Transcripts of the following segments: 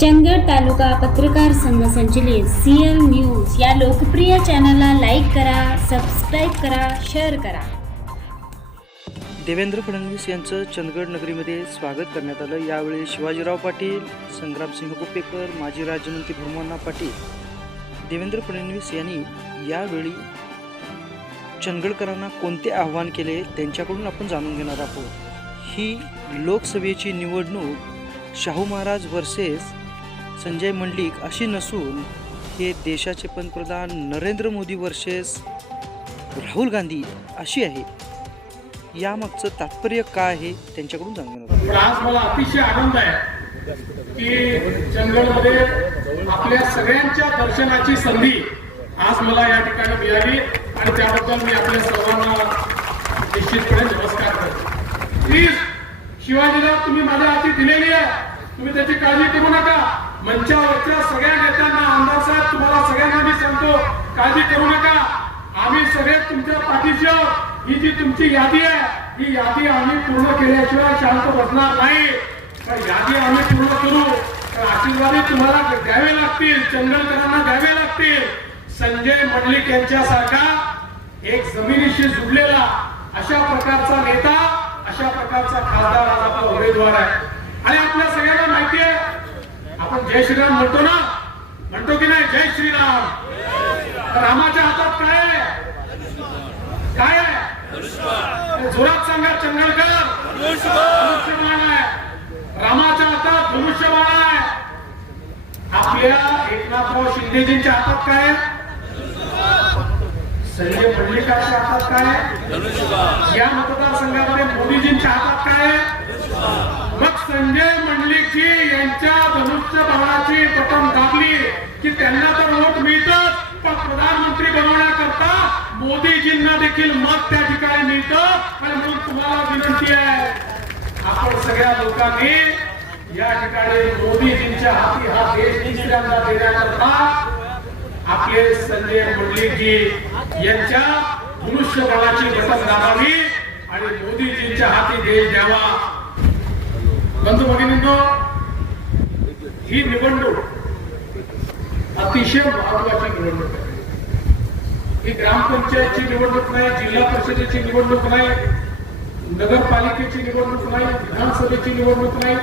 चंदगड तालुका पत्रकार संघ संचलित सी एल न्यूज या लोकप्रिय चॅनलला लाईक करा सबस्क्राईब करा शेअर करा. देवेंद्र फडणवीस यांचं चंदगड नगरीमध्ये स्वागत करण्यात आलं. यावेळी शिवाजीराव पाटील संग्रामसिंह कुपेकर माजी राज्यमंत्री भूमन्ना पाटील देवेंद्र फडणवीस यांनी यावेळी चंदगडकरांना कोणते आव्हान केले त्यांच्याकडून आपण जाणून घेणार आहोत. ही लोकसभेची निवडणूक शाहू महाराज वर्सेस संजय मंडलिक अशी नसून हे देशाचे पंतप्रधान नरेंद्र मोदी वर्सेस राहुल गांधी अशी आहे. यामागचं तात्पर्य काय आहे त्यांच्याकडून जाणून आज मला अतिशय आनंद आहे की जंगलमध्ये आपल्या सगळ्यांच्या दर्शनाची संधी आज मला या ठिकाणी मिळाली आणि त्याबद्दल मी आपल्या सर्वांना निश्चितपणे नमस्कार करतो. प्लीज शिवाजीला तुम्ही माझ्या हाती दिलेली आहे. तुम्ही त्याची काळजी करू नका. मंचावरच्या सगळ्या नेत्यांना आमदार साहेब तुम्हाला सगळ्यांना मी सांगतो काळजी करू नका. आम्ही सगळे तुमच्या पाठीशी आहोत. ही जी तुमची यादी आहे ही यादी आम्ही पूर्ण केल्याशिवाय शांत बसणार नाही. तर यादी आम्ही पूर्ण करू. तर आशीर्वादही तुम्हाला द्यावे लागतील चंदनकरांना द्यावे लागतील. संजय मंडलिक यांच्यासारखा एक जमिनीशी जुडलेला अशा प्रकारचा नेता अशा प्रकारचा खासदार आज आपला उमेदवार आहे. आणि आपल्या सगळ्यांना माहिती आहे जय श्रीराम म्हणतो ना? म्हणतो की नाही? जय श्रीराम. रामाच्या हातात काय आहे? काय आहे? जोरात सांगा चंदनकर धनुष्यबाण आहे. रामाच्या हातात धनुष्यबाण आहे. आपल्या एकनाथराव शिंदेजींच्या हातात काय संजय मंडलिकाच्या हातात काय या मतदारसंघामध्ये मोदीजींच्या हातात काय मग संजय मंडलिकजी यांच्या धनुष्य बाणाची बटन दाबली की त्यांना तर वोट मिळतच पण प्रधानमंत्री बनवण्याकरता मोदीजींना देखील मत त्या ठिकाणी मिळतं. आणि म्हणून तुम्हाला विनंती आहे आपण सगळ्या लोकांनी या ठिकाणी मोदीजींच्या हाती हा देश तिसऱ्यांदा देण्याकरता आपले संजय मंडलिकजी यांच्या मनुष्य बळाची बटन दाबावी आणि मोदीजींच्या हाती देश द्यावा. बंधू भगिनींनो ही निवडणूक अतिशय महत्वाची निवडणूक आहे. ही ग्रामपंचायतची निवडणूक नाही जिल्हा परिषदेची निवडणूक नाही नगरपालिकेची निवडणूक नाही विधानसभेची निवडणूक नाही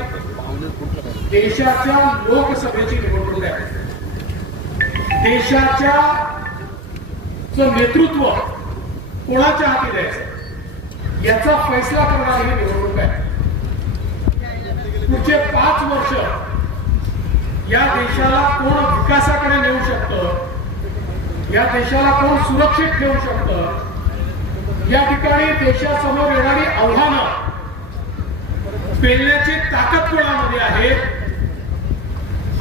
देशाच्या लोकसभेची निवडणूक आहे. देशाच्या नेतृत्व कोणाच्या हाती द्यायचं? याचा फैसला करणारी ही निवडणूक आहे. पुढचे पाच वर्ष या देशाला कोण विकासाकडे नेऊ शकतं? या देशाला कोण सुरक्षित ठेवू शकतं? या ठिकाणी देशासमोर येणारी आव्हानं पेलण्याची ताकद कोणामध्ये आहे?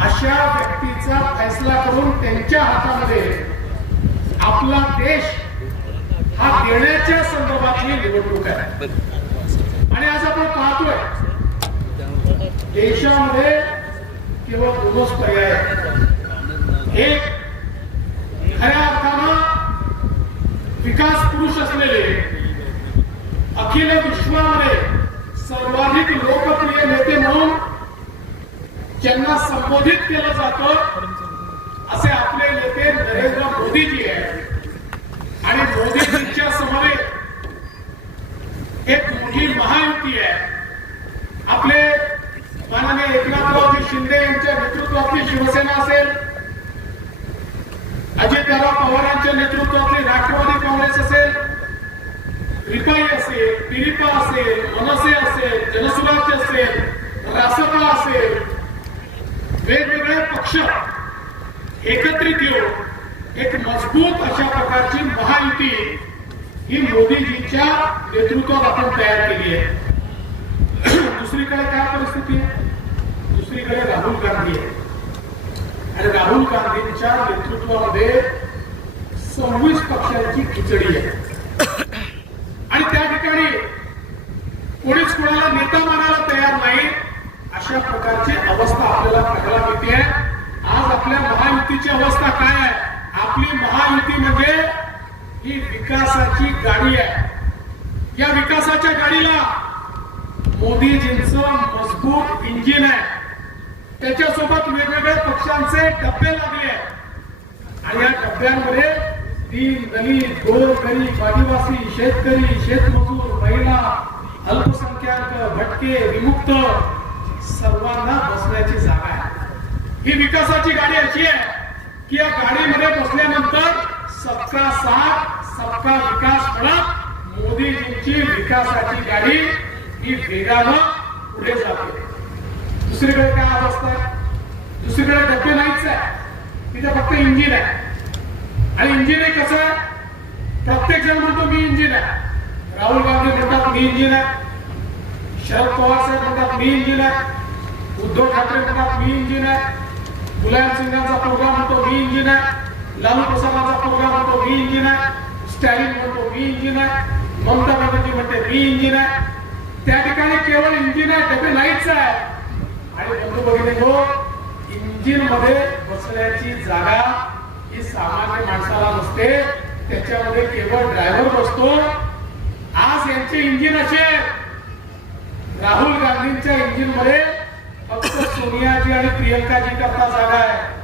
अशा व्यक्तीचा फैसला करून त्यांच्या हातामध्ये आपला देश हा देण्याच्या संदर्भातली निवडणूक आहे. आणि आज आपण पाहतोय देशामध्ये किंवा दोनच पर्याय एक खऱ्या अर्थानं विकास पुरुष असलेले अखिल विश्वामध्ये सर्वाधिक लोकप्रिय नेते म्हणून ज्यांना संबोधित केलं जातं असे आपले नेते नरेंद्र मोदीजी आहे आणि मोदीजींच्या समवेत एक मोठी महायुती आहे. आपले माननीय एकनाथरावजी शिंदे यांच्या नेतृत्वातली शिवसेना असेल अजितदादा पवारांच्या नेतृत्वातली राष्ट्रवादी काँग्रेस असेल रिपाई असेल पिरिपा असेल मनसे असेल जनसुराज्य असेल रासपा असेल वेगवेगळे पक्ष एकत्रित येऊन एक मजबूत अशा प्रकारची महायुती ही मोदीजींच्या नेतृत्वात आपण तयार केली आहे. दुसरीकडे काय परिस्थिती? आहे दुसरीकडे राहुल गांधी आहे. आणि राहुल गांधींच्या नेतृत्वामध्ये सव्वीस पक्षांची खिचडी आहे. आणि त्या ठिकाणी कोणीच कोणाला नेता मानायला तयार नाही अशा प्रकारची अवस्था आपल्याला पाहायला मिळते. आज आपल्या महायुतीची अवस्था काय आहे? आपली महायुती म्हणजे ही विकासाची गाडी आहे. या विकासाच्या गाडीला मोदीजींचं मजबूत इंजिन आहे. त्याच्यासोबत वेगवेगळ्या पक्षांचे डबे लागले आहेत. आणि या डब्यांमध्ये तीन दलित गोर गरीब आदिवासी शेतकरी शेतमजूर महिला अल्पसंख्याक भटके विमुक्त सर्वांना बसण्याची जागा आहे. ही विकासाची गाडी अशी आहे की या गाडीमध्ये बसल्यानंतर सबका साथ सबका विकास म्हणत मोदीजींची विकासाची गाडी ही वेगानं पुढे जाते. दुसरीकडे काय अवस्था आहे? दुसरीकडे डबे नाहीच आहे. तिथे फक्त इंजिन आहे. आणि इंजिन आहे कसं आहे? प्रत्येक जण म्हणतो मी इंजिन आहे. राहुल गांधी म्हणतात मी इंजिन आहे. शरद पवार साहेब म्हणतात मी इंजिन आहे. उद्धव ठाकरे म्हणतात मी इंजिन आहे. मुलायम सिंगांचा प्रोग्राम म्हणतो मी इंजिन आहे. लालू प्रसादाचा प्रोग्राम म्हणतो मी इंजिन आहे. स्टॅलिन म्हणतो मी इंजिन आहे. ममता बॅनर्जी म्हणते मी इंजिन आहे. त्या ठिकाणी केवळ इंजिन आहे डबे नाहीच आहे. आणि बंधू बघितले हो इंजिनमध्ये बसण्याची जागा ही सामान्य माणसाला नसते. त्याच्यामध्ये केवळ ड्रायव्हर बसतो. आज यांचे इंजिन असे. राहुल गांधींच्या इंजिनमध्ये फक्त सोनियाजी आणि प्रियंकाजी करता जागा आहे.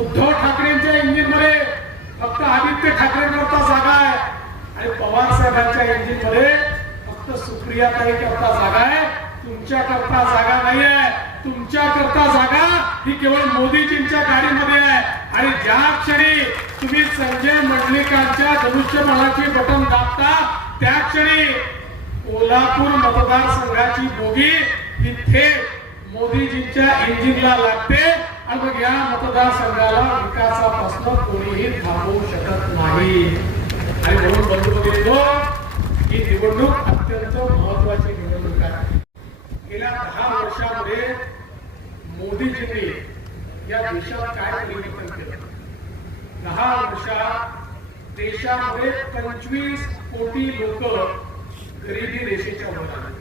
उद्धव ठाकरेंच्या इंजिनमध्ये फक्त आदित्य ठाकरे करता जागा आहे. आणि पवार साहेबांच्या इंजिनमध्ये फक्त सुप्रियाताई करता जागा आहे तुमच्या करता जागा नाही आहे तुमच्या करता जागा ही केवळ मोदीजींच्या गाडीमध्ये आहे. आणि ज्या क्षणी तुम्ही संजय मंडलिकांच्या धनुष्यबाणाची बटन दाबता त्या क्षणी कोल्हापूर मतदारसंघाची बोगी ही थेट मोदीजींच्या इंजिनला लागते. आणि मग या मतदारसंघाला विकासापासून कोणीही थांबवू शकत नाही. आणि म्हणून बंधू भगिनींनो, ही निवडणूक अत्यंत महत्वाची निवडणूक आहे. गेल्या दहा वर्षामध्ये मोदीजींनी या देशात काय परिवर्तन केलं? दहा वर्षात देशामध्ये पंचवीस कोटी लोक गरिबी रेषेच्या वर आले.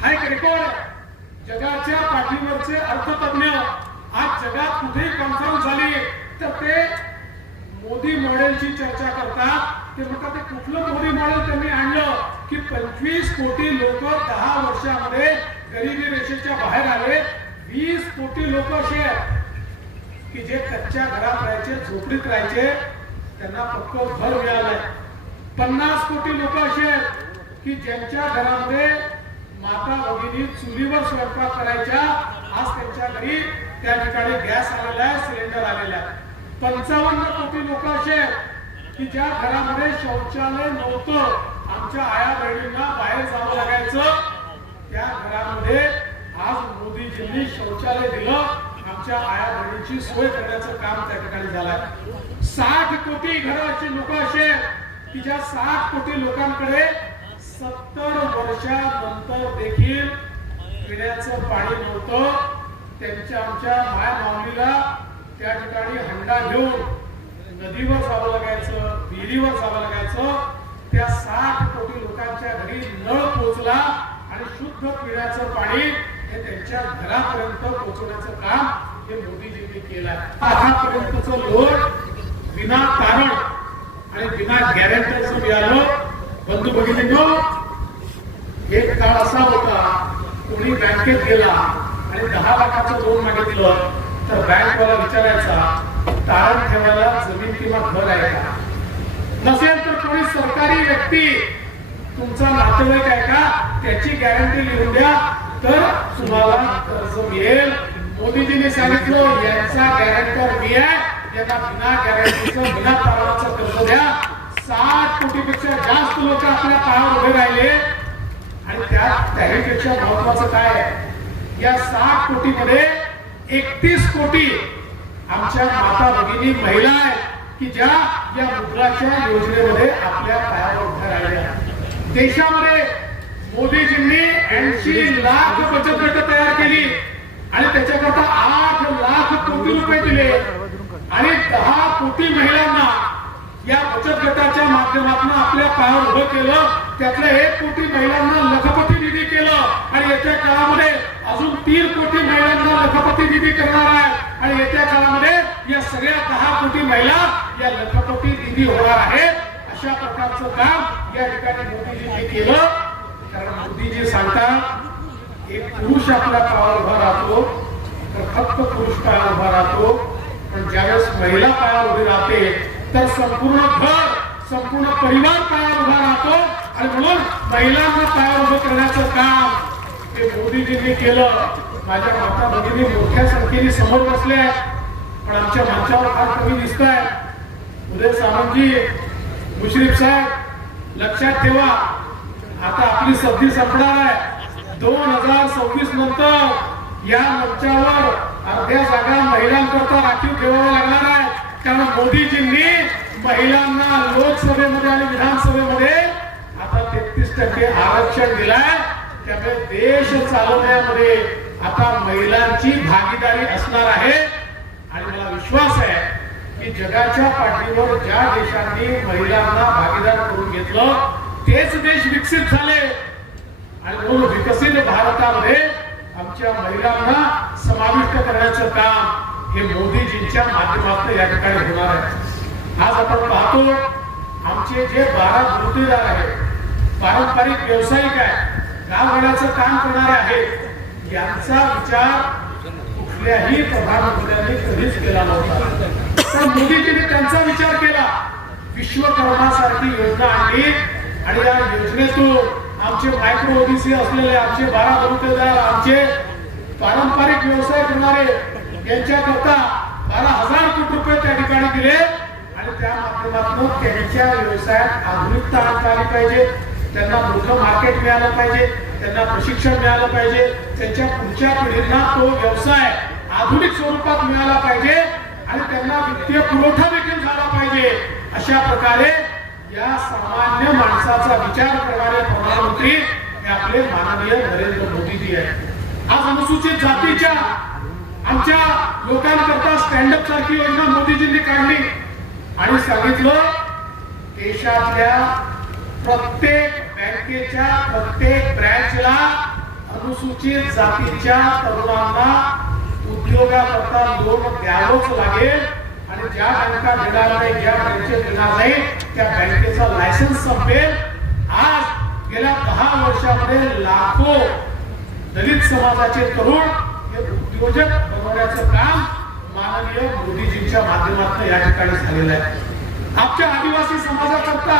हा एक रेकॉर्ड जगाच्या पाठीवरचे अर्थतज्ञ आज जगात कुठे कॉन्फरन्स झाली तर ते मोदी मॉडेलची चर्चा करतात. ते म्हणतात ते कुठलं मोदी मॉडेल त्यांनी आणलं की पंचवीस कोटी लोक दहा वर्षामध्ये गरिबी रेषेच्या बाहेर आले वीस कोटी लोक असे आहेत की जे कच्च्या घरात राहायचे झोपडीत राहायचे त्यांना पक्क घर मिळालंय. पन्नास कोटी लोक असे आहेत की ज्यांच्या घरामध्ये माता भगिनी चुलीवर स्वयंपाक करायच्या आज त्यांच्या घरी त्या ठिकाणी गॅस आलेला आहे सिलेंडर आलेला आहे. पंचावन्न कोटी लोक असे आहेत की ज्या घरामध्ये शौचालय नव्हतं आमच्या आया बहिणींना बाहेर जावं लागायचं. त्या घरामध्ये आज मोदीजींनी शौचालय दिलं. आमच्या आया बहिणीची सोय करण्याचं काम त्या ठिकाणी झालंय. साठ कोटी घराची लोक असे की ज्या साठ कोटी लोकांकडे सत्तर वर्षानंतर देखील पिण्याचं पाणी नव्हतं. त्यांच्या आमच्या माया माऊलीला त्या ठिकाणी हंडा घेऊन नदीवर जावं लागायचं विहिरीवर जावं लागायचं त्या साठ कोटी लोकांच्या घरी नळ पोचला आणि शुद्ध पिण्याचं पाणी हे त्यांच्या घरापर्यंत पोहोचवण्याचं काम हे मोदीजींनी केलं आहे लोन विना कारण आणि विना गॅरंटरचं मिळालं. बंधू भगिनींनो एक काळ असा होता कोणी बँकेत गेला आणि दहा लाखाचं लोन मागितलं तर बँकवाला विचारायचा तारण ठेवायला जमीन किंवा घर आहे का? नसेल तर कोणी सरकारी व्यक्ती तुमचा नातेवाईक आहे का? त्याची गॅरंटी लिहून द्या. तर तुम्हाला कर्ज मिळेल. मोदीजींनी सांगितलं यांचा गॅरंटर मी आहे. यांना बिना गॅरंटीचं बिना तारणाचं कर्ज द्या. साठ कोटीपेक्षा जास्त लोक आपल्या पायावर उभे राहिले. आणि त्यात त्याहीपेक्षा महत्वाचं काय आहे? या साठ कोटीमध्ये एकतीस कोटी आमच्या माता भगिनी महिला आहेत की ज्या या मुद्राच्या योजनेमध्ये आपल्या पायावर उभ्या राहिल्या. देशामध्ये मोदीजींनी ऐंशी लाख बचत गट तयार केली आणि त्याच्याकरता आठ लाख कोटी रुपये दिले. आणि दहा कोटी महिलांना या बचत गटाच्या माध्यमातून आपल्या पायावर उभं केलं. त्यातल्या एक कोटी महिलांना लखपती निधी केलं. आणि येत्या काळामध्ये अजून तीन कोटी लखपती निधी करणार आहे. आणि येत्या काळामध्ये या सगळ्या दहा कोटी महिला या लखपती निधी होणार आहेत. अशा प्रकारचं काम या ठिकाणी मोदीजींनी केलं. कारण मोदीजी सांगतात एक पुरुष आपल्या पायावर उभा राहतो तर फक्त पुरुष पायावर उभा राहतो. पण ज्यावेळेस महिला पायावर उभी राहते तर संपूर्ण घर संपूर्ण परिवार पायावर उभा राहतो. आणि म्हणून महिलांना पायावर उभं करण्याचं काम हे मोदीजींनी केलं. माझ्या माता भगिनी मोठ्या संख्येने समोर बसले आहेत. पण आमच्या मंचावर फार कमी दिसत आहे उदय सावंतजी मुश्रीफ साहेब लक्षात ठेवा. आता आपली संधी संपणार आहे. दोन हजार सव्वीस नंतर या मंचावर अर्ध्या जागा महिलांकरता राखीव ठेवाव्या लागणार आहे. कारण मोदीजींनी महिलांना लोकसभेमध्ये आणि विधानसभेमध्ये आता तेहतीस टक्के आरक्षण दिलाय. त्यामुळे देश चालवण्यामध्ये आता महिलांची भागीदारी असणार आहे. आणि मला विश्वास आहे की जगाच्या पाठीवर ज्या देशांनी महिलांना भागीदार करून घेतलं तेच देश विकसित झाले. आणि म्हणून विकसित भारतामध्ये आमच्या महिलांना समाविष्ट करण्याचं काम हे मोदीजींच्या माध्यमातून या ठिकाणी होणार आहे. आज आपण पाहतो आमचे जे बारा वृत्तीदार आहेत पारंपरिक व्यावसायिक आहेत गावगाड्याचं काम करणारे आहेत. यांचा विचार कुठल्याही प्रधानमंत्र्यांनी कधीच केला नव्हता. तर मोदीजींनी त्यांचा विचार केला विश्वकर्मासारखी योजना आणली आणि या योजनेतून आमचे मायक्रो ओबीसी असलेले आमचे बारा तालुकेदार आमचे पारंपरिक व्यवसाय करणारे यांच्याकरता बारा हजार कोटी रुपये त्या ठिकाणी दिले आणि त्या माध्यमातून त्यांच्या व्यवसायात आधुनिकता आणता आली पाहिजे. त्यांना मोठं मार्केट मिळालं पाहिजे. त्यांना प्रशिक्षण मिळालं पाहिजे. त्यांच्या पुढच्या पिढींना तो व्यवसाय आधुनिक स्वरूपात मिळाला पाहिजे आणि त्यांना वित्तीय पुरवठा देखील झाला पाहिजे. अशा प्रकारे या सामान्य माणसाचा विचार करणारे प्रधानमंत्री हे आपले माननीय नरेंद्र मोदीजी आहेत. आज अनुसूचित जातीच्या आमच्या लोकांकरता स्टँडअप सारखी योजना मोदीजींनी काढली. आणि सांगितलं देशातल्या प्रत्येक बँकेच्या प्रत्येक ब्रँचला अनुसूचित जातीच्या तरुणांना उद्योगाकरता लोन द्यावंच लागेल. आणि ज्या बँका देणार नाही ज्या बँकेत देणार नाही त्या बँकेचा लायसन्स संपेल. आज गेल्या दहा वर्षामध्ये लाखो दलित समाजाचे तरुण हे उद्योजक बनवण्याचं काम माननीय मोदीजींच्या माध्यमातून या ठिकाणी झालेलं आहे. आमच्या आदिवासी समाजाकरता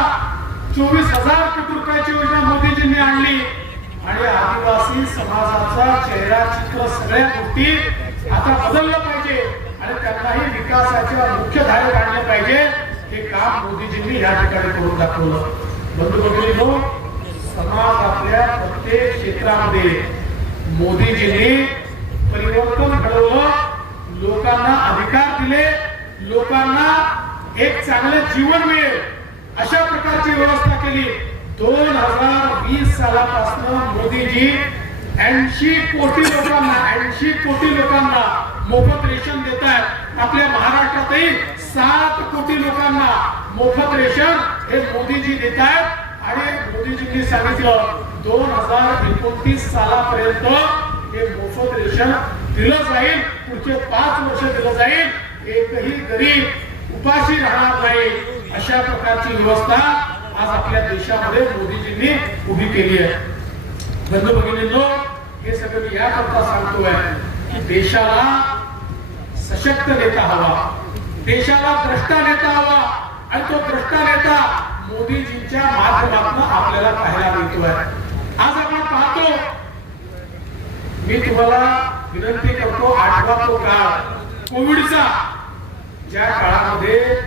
चोवीस हजार कोटी रुपयाची योजना मोदीजींनी आणली. आणि आदिवासी समाजाचा चेहरा चित्र सगळ्या गोष्टी आता बदललं पाहिजे. आणि त्यांनाही विकासाच्या मुख्य धारेत आणलं पाहिजे. हे काम मोदीजींनी या ठिकाणी करून दाखवलं. बंधू भगिनींनो समाज आपल्या प्रत्येक क्षेत्रामध्ये मोदीजींनी परिवर्तन घडवलं. लोकांना अधिकार दिले. लोकांना एक चांगलं जीवन मिळेल. अशा प्रकारची व्यवस्था केली. दोन हजार वीस सालापासून मोदीजी ऐंशी कोटी लोकांना ऐंशी कोटी लोकांना मोफत रेशन देत आहेत आपल्या महाराष्ट्रातही सात कोटी लोकांना मोफत रेशन हे मोदीजी देत आहेत आणि मोदीजींनी सांगितलं दोन हजार एकोणतीस सालापर्यंत हे मोफत रेशन दिलं जाईल. पुढचे पाच वर्ष दिलं जाईल. एकही गरीब उपाशी राहणार नाही. अशा प्रकारची व्यवस्था आज आपल्या देशामध्ये मोदीजींनी उभी केली आहे. बंधू भगिनींनो हे सगळं मी याकरता सांगतोय की देशाला सशक्त नेता हवा देशाला भ्रष्टा नेता हवा आणि तो भ्रष्टा नेता मोदीजींच्या माध्यमातून आपल्याला पाहायला मिळतोय. आज आपण पाहतो मी तुम्हाला विनंती करतो आठवा तो काळ कोविडचा ज्या काळामध्ये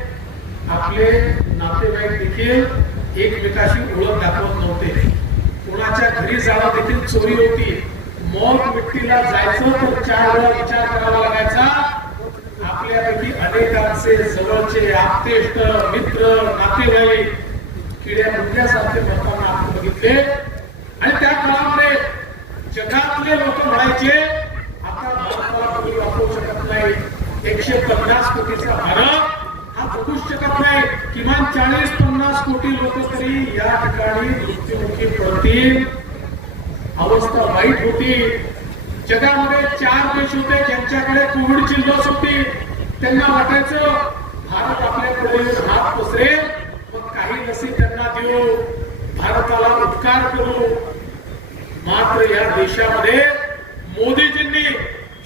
आपले नातेवाईक देखील एकमेकाशी ओळख दाखवत नव्हते. कोणाच्या घरी जाणं देखील चोरी होती. मग व्यक्तीला जायचं तर चार वेळा विचार करावा लागायचा. आपल्यापैकी अनेकांचे जवळचे आप्तेष्ट मित्र नातेवाईक किड्या मुंग्यासारखे लोकांना आपण बघितले. आणि त्या काळामध्ये जगातले लोक म्हणायचे आता भारताला कोणी वापरू शकत नाही? एकशे पन्नास कोटीचा भारत हा शकत नाही किमान चाळीस पन्नास कोटी लोक तरी या ठिकाणी मृत्युमुखी पडतील. अवस्था वाईट होती. जगामध्ये चार देश होते ज्यांच्याकडे कोविडची लस होती त्यांना वाटायचं भारत आपल्याकडे हात पसरेल. मग काही लसी त्यांना देऊ. भारताला उपकार करू. मात्र या देशामध्ये मोदीजींनी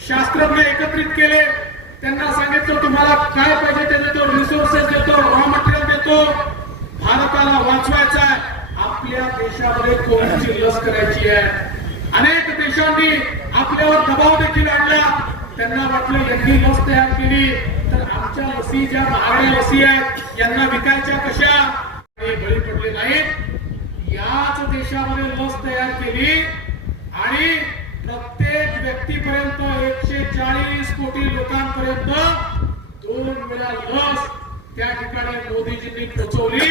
शास्त्रज्ञ एकत्रित केले. त्यांना सांगितलं तुम्हाला काय पाहिजे ते देतो रिसोर्सेस देतो रॉ मटेरियल देतो. भारताला वाचवायचा आहे. आपल्या देशामध्ये कोविडची लस करायची आहे? अनेक देशांनी आपल्यावर दबाव देखील आणला. त्यांना वाटलं यांनी लस तयार केली. तर आमच्या लसी ज्या महागड्या लसी आहेत यांना विकायच्या कशा? आणि बळी पडले नाहीत. याच देशामध्ये लस तयार केली आणि प्रत्येक व्यक्तीपर्यंत एकशे चाळीस कोटी लोकांपर्यंत दोन वेळा लस त्या ठिकाणी मोदीजींनी पोहोचवली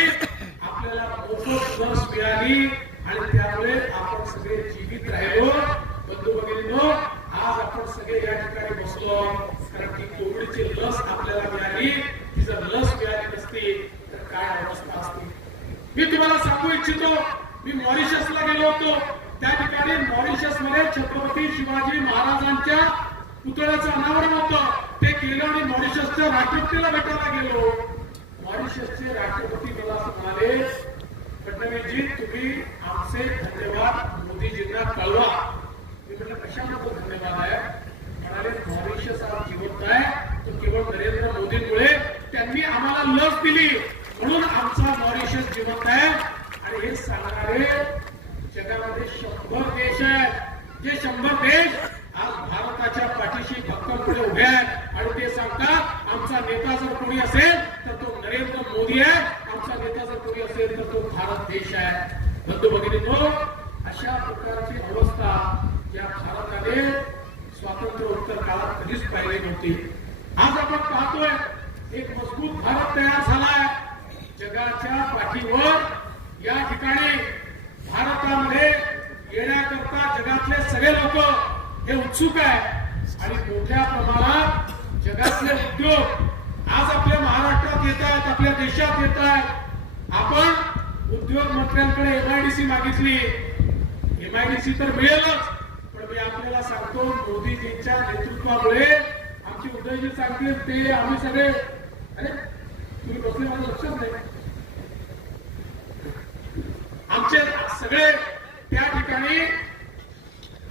आपल्याला मोफत लस मिळाली आणि त्यामुळे आपण सगळे जीवित राहिलो बंधू भगिनींनो आज आपण सगळे या ठिकाणी बसलो कारण की कोविडची लस आपल्याला मिळाली ती जर लस मिळाली नसती तर काय अवस्था असती मी तुम्हाला सांगू इच्छितो मी मॉरिशसला गेलो होतो त्या ठिकाणी मॉरिशसमध्ये छत्रपती शिवाजी महाराजांच्या पुतळ्याचं अनावरण होतं. ते केलं आणि मॉरिशसच्या राष्ट्रपतीला भेटायला गेलो. मॉरिशसचे राष्ट्रपती मला म्हणाले फडणवीसजी तुम्ही आमचे धन्यवाद. मोदीजींना कळवा. मी म्हटलं कशाबद्दल धन्यवाद आहे? म्हणाले मॉरिशस आज जिवंत आहे. तो केवळ नरेंद्र मोदींमुळे त्यांनी आम्हाला लस दिली. म्हणून आमचा मॉरिशस जिवंत आहे. आणि हे सांगणारे जगामध्ये शंभर देश आहेत. जे शंभर देश आज भारताच्या पाठीशी भक्कमपणे उभे आहेत आणि ते सांगतात आमचा नेता जर कोणी असेल तर तो नरेंद्र मोदी आहे. आमचा नेता जर कोणी असेल तर तो भारत देश आहे. बंधू भगिनींनो अशा प्रकारची अवस्था या भारताने स्वातंत्र्योत्तर काळात कधीच पाहिली नव्हती. आज आपण पाहतोय एक मजबूत भारत तयार झालाय. जगाच्या पाठीवर या ठिकाणी भारतामध्ये सगळे लोक हे उत्सुक आहे आणि मोठ्या प्रमाणात जगातले उद्योग आज आपल्या महाराष्ट्रात येत आहेत आपल्या देशात येत आहेत. आपण उद्योग मंत्र्यांकडे एमआयडीसी मागितली. एमआयडीसी तर मिळेलच पण मी आपल्याला सांगतो मोदीजींच्या नेतृत्वामुळे आमची उदयजी सांगतील ते आम्ही सगळे. अरे तुम्ही बसले माझं लक्षात नाही. आमचे सगळे त्या ठिकाणी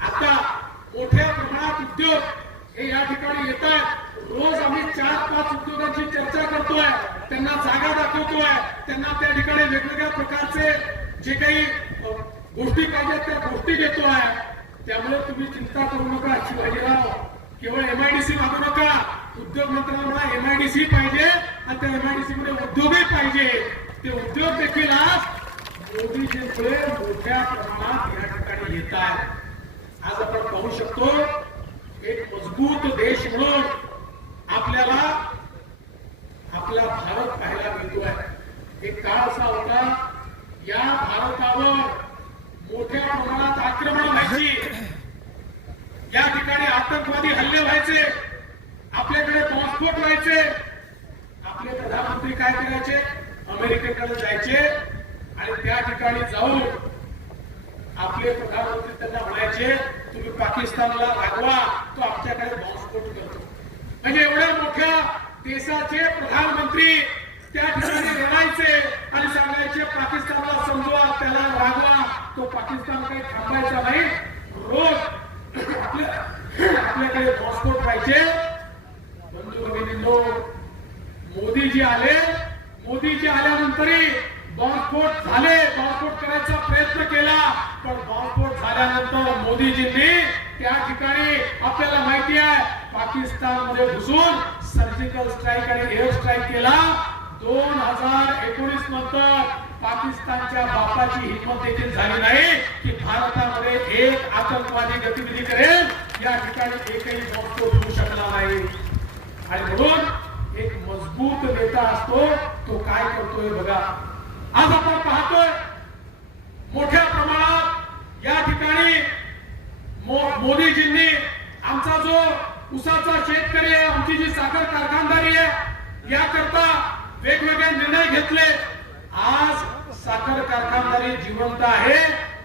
आता मोठ्या प्रमाणात उद्योग हे या ठिकाणी येत आहेत. रोज आम्ही चार पाच उद्योगांची चर्चा करतोय. त्यांना जागा दाखवतोय. त्यांना त्या ठिकाणी वेगवेगळ्या प्रकारचे जे काही गोष्टी पाहिजेत त्या गोष्टी देतोय त्यामुळे तुम्ही चिंता करू नका शिवाजीराव केवळ एमआयडीसी मागू नका. उद्योग मंत्र्यांना एमआयडीसी पाहिजे आणि त्या एमआयडीसी मध्ये उद्योगही पाहिजे. ते उद्योग देखील आज मोदीजींमुळे मोठ्या प्रमाणात या ठिकाणी येत आहेत. आज आपण पाहू शकतो एक मजबूत देश म्हणून आपल्याला आपला भारत पाहायला मिळतोय. एक काळ असा होता या भारतावर मोठ्या प्रमाणात आक्रमण व्हायची. या ठिकाणी आतंकवादी हल्ले व्हायचे आपल्याकडे बॉम्बस्फोट व्हायचे आपले प्रधानमंत्री काय करायचे? अमेरिकेकडे जायचे आणि त्या ठिकाणी जाऊन आपले प्रधानमंत्री त्यांना म्हणायचे तुम्ही पाकिस्तानला भागवा तो आमच्याकडे बॉम्बस्फोट करतो. म्हणजे एवढ्या मोठ्या देशाचे प्रधानमंत्री त्या ठिकाणी रडायचे आणि सांगायचे पाकिस्तानला समजवा त्याला रागवा तो पाकिस्तान काही थांबायचा नाही. रोज आपल्या आपल्याकडे बॉम्बस्फोट पाहिजे बंधू मोदी मोदीजी आले. मोदीजी आल्यानंतरही बॉम्बस्फोट झाले. बॉम्बस्फोट करायचा प्रयत्न केला. पण बॉम्बस्फोट झाल्यानंतर मोदीजींनी त्या ठिकाणी आपल्याला माहिती आहे पाकिस्तानमध्ये घुसून सर्जिकल स्ट्राईक आणि एअर स्ट्राईक केला. दोन हजार एकोणीस नंतर पाकिस्तानच्या बापाची हिंमत देखील झाली नाही की भारतामध्ये एक आतंकवादी गतिविधी करेल. या ठिकाणी एकही बॉम्बस्फोट होऊ शकला नाही. आणि म्हणून एक मजबूत नेता असतो तो काय करतोय बघा. आज आपण पाहतोय मोठ्या प्रमाणात या ठिकाणी मो- मोदीजींनी आमचा जो उसाचा शेतकरी आहे आमची जी साखर कारखानदारी आहे याकरता वेगवेगळे निर्णय घेतले. आज साखर कारखानदारी जिवंत आहे.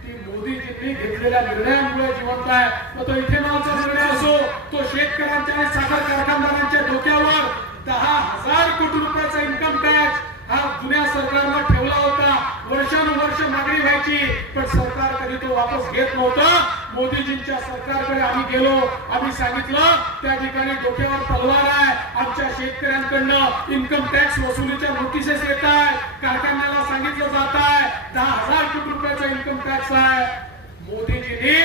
ती मोदीजींनी घेतलेल्या निर्णयामुळे जिवंत आहे. मग तो इथेनॉलचा निर्णय असो तो शेतकऱ्यांच्या आणि साखर कारखानदारांच्या डोक्यावर दहा हजार कोटी रुपयाचा इन्कम टॅक्स हा जुन्या सरकारनं ठेवला होता. वर्षानुवर्ष मागणी व्हायची. पण सरकार कधी तो वापस घेत नव्हतं. मोदीजींच्या सरकारकडे आम्ही गेलो. आम्ही सांगितलं त्या ठिकाणी डोक्यावर तलवार आहे. आमच्या शेतकऱ्यांकडनं इन्कम टॅक्स वसुलीच्या नोटिसेस येत आहे कारखान्याला सांगितलं जात आहे. दहा हजार कोटी रुपयाचा इन्कम टॅक्स आहे. मोदीजींनी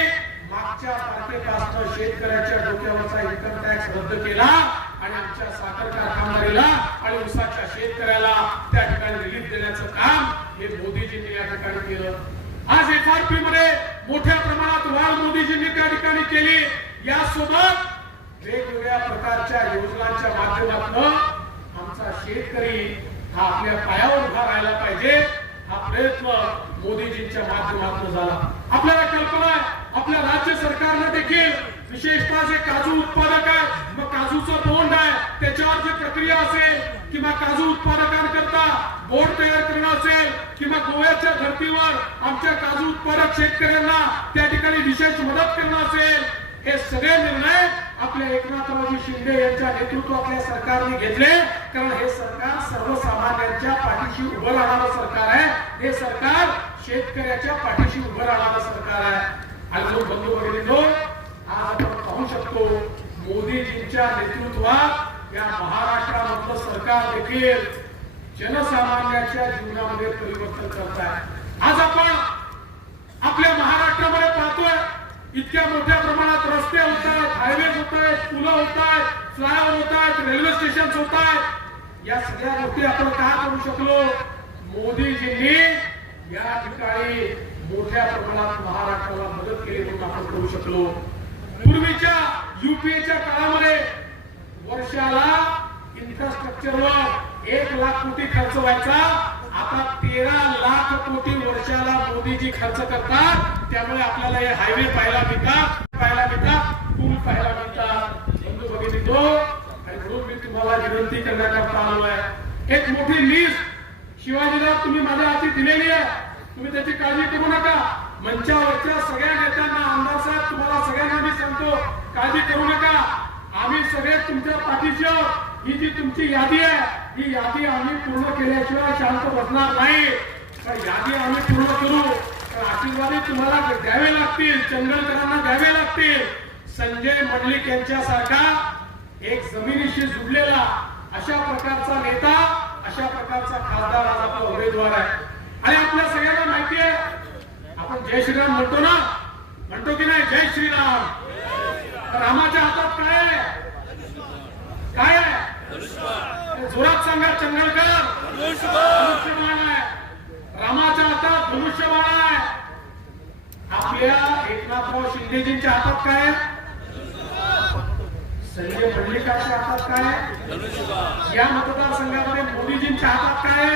मागच्या तारखेपासून शेतकऱ्याच्या डोक्यावरचा इन्कम टॅक्स रद्द केला आणि आमच्या साखर कारखानदारीला आणि उसाच्या शेतकऱ्याला त्या ठिकाणी रिलीफ देण्याचं काम हे मोदीजींनी या ठिकाणी केलं आज एफआरपी मध्ये मोठ्या प्रमाणात वाढ मोदीजींनी त्या ठिकाणी केली यासोबत वेगवेगळ्या प्रकारच्या योजनांच्या माध्यमातून आमचा शेतकरी हा आपल्या पायावर उभा राहायला पाहिजे. हा प्रयत्न मोदीजींच्या माध्यमातून झाला. आपल्याला कल्पना आपल्या राज्य सरकारनं देखील विशेषतः जे काजू उत्पादक आहे मग काजूचं बोंड आहे त्याच्यावर जी प्रक्रिया असेल किंवा काजू उत्पादकांकरता बोर्ड तयार करणं असेल किंवा गोव्याच्या धर्तीवर आमच्या काजू उत्पादक शेतकऱ्यांना त्या ठिकाणी विशेष मदत करणं असेल हे सगळे निर्णय आपल्या एकनाथरावजी शिंदे यांच्या नेतृत्वातल्या सरकारने घेतले. कारण हे सरकार सर्वसामान्यांच्या पाठीशी उभं राहणारं सरकार आहे. हे सरकार शेतकऱ्याच्या पाठीशी उभं राहणारं सरकार आहे. आणि जो बंधू भगिनींनो आज आपण पाहू शकतो मोदीजींच्या नेतृत्वात या महाराष्ट्रामधलं सरकार देखील जनसामान्याच्या जीवनामध्ये परिवर्तन करत आहे. आज आपण आपल्या महाराष्ट्रामध्ये पाहतोय इतक्या मोठ्या प्रमाणात रस्ते होत आहेत हायवे होत आहेत पुलं होत आहेत फ्लायओव्हर होत आहेत रेल्वे स्टेशन होत आहेत या सगळ्या गोष्टी आपण का करू शकलो? मोदीजींनी या ठिकाणी मोठ्या प्रमाणात महाराष्ट्राला मदत केली म्हणून आपण करू शकलो. पूर्वीच्या युपीएच्या काळामध्ये वर्षाला इन्फ्रास्ट्रक्चरवर एक लाख कोटी खर्च व्हायचा. आता तेरा लाख कोटी वर्षाला मोदीजी खर्च करतात. त्यामुळे आपल्याला हे हायवे पाहायला मिळतात पाहायला मिळतात. पूल पाहायला मिळतात. बंधू भगिनी तो आणि म्हणून मी तुम्हाला विनंती करण्याकरता आलो आहे. एक मोठी लिस्ट शिवाजीला तुम्ही माझ्या हाती दिलेली आहे. तुम्ही त्याची काळजी करू नका. मंचावरच्या सगळ्या नेत्यांना आमदार साहेब तुम्हाला सगळ्यांना मी सांगतो काळजी करू नका. आम्ही सगळे तुमच्या पाठीशी आहोत. ही जी तुमची यादी आहे ही यादी आम्ही पूर्ण केल्याशिवाय शांत बसणार नाही. यादी आम्ही पूर्ण करू. आशीर्वादी तुम्हाला द्यावे लागतील चंदलकरांना द्यावे लागतील. संजय मंडलिक यांच्यासारखा एक जमिनीशी जुडलेला अशा प्रकारचा नेता अशा प्रकारचा खासदार आज आपला उमेदवार आहे. आणि आपल्या सगळ्यांना माहिती आहे आपण जय श्रीराम म्हणतो ना? म्हणतो की नाही? जय श्रीराम. रामाच्या हातात काय आहे? काय आहे? जोरात सांगा धनुष्यबाण आहे. रामाच्या हातात धनुष्यबाण आहे. आपल्या एकनाथराव शिंदेजींच्या हातात काय संजय मंडलिकाच्या हातात काय या मतदारसंघामध्ये मोदीजींच्या हातात काय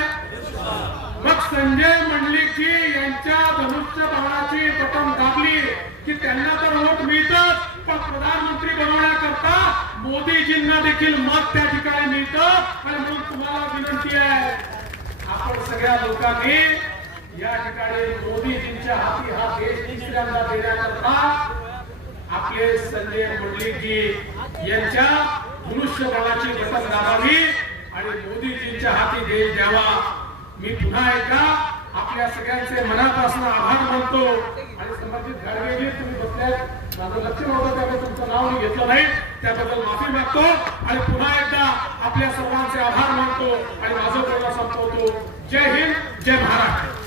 मग संजय मंडलिकी यांच्या धनुष्य बाणाची बटन दाबली की त्यांना तर वोट मिळतच पण प्रधानमंत्री बनवण्याकरता मोदीजींना देखील मत त्या ठिकाणी मिळतं. आणि म्हणून तुम्हाला विनंती आहे आपण सगळ्या लोकांनी या ठिकाणी मोदीजींच्या हाती हा देश तिसऱ्यांदा देण्याकरता आपले संजय मंडलिकजी यांच्या मनुष्यबळाची बटन दाबावी आणि मोदीजींच्या हाती देश द्यावा. मी पुन्हा एकदा आपल्या सगळ्यांचे मनापासून आभार मानतो आणि संबंधित गाडगेजी तुम्ही बसल्यात. माझं लक्ष होतं त्यामुळे तुमचं नाव मी घेतलं नाही. त्याबद्दल माफी मागतो आणि पुन्हा एकदा आपल्या सर्वांचे आभार मानतो आणि माझं बोलणं संपवतो. जय हिंद जय महाराष्ट्र.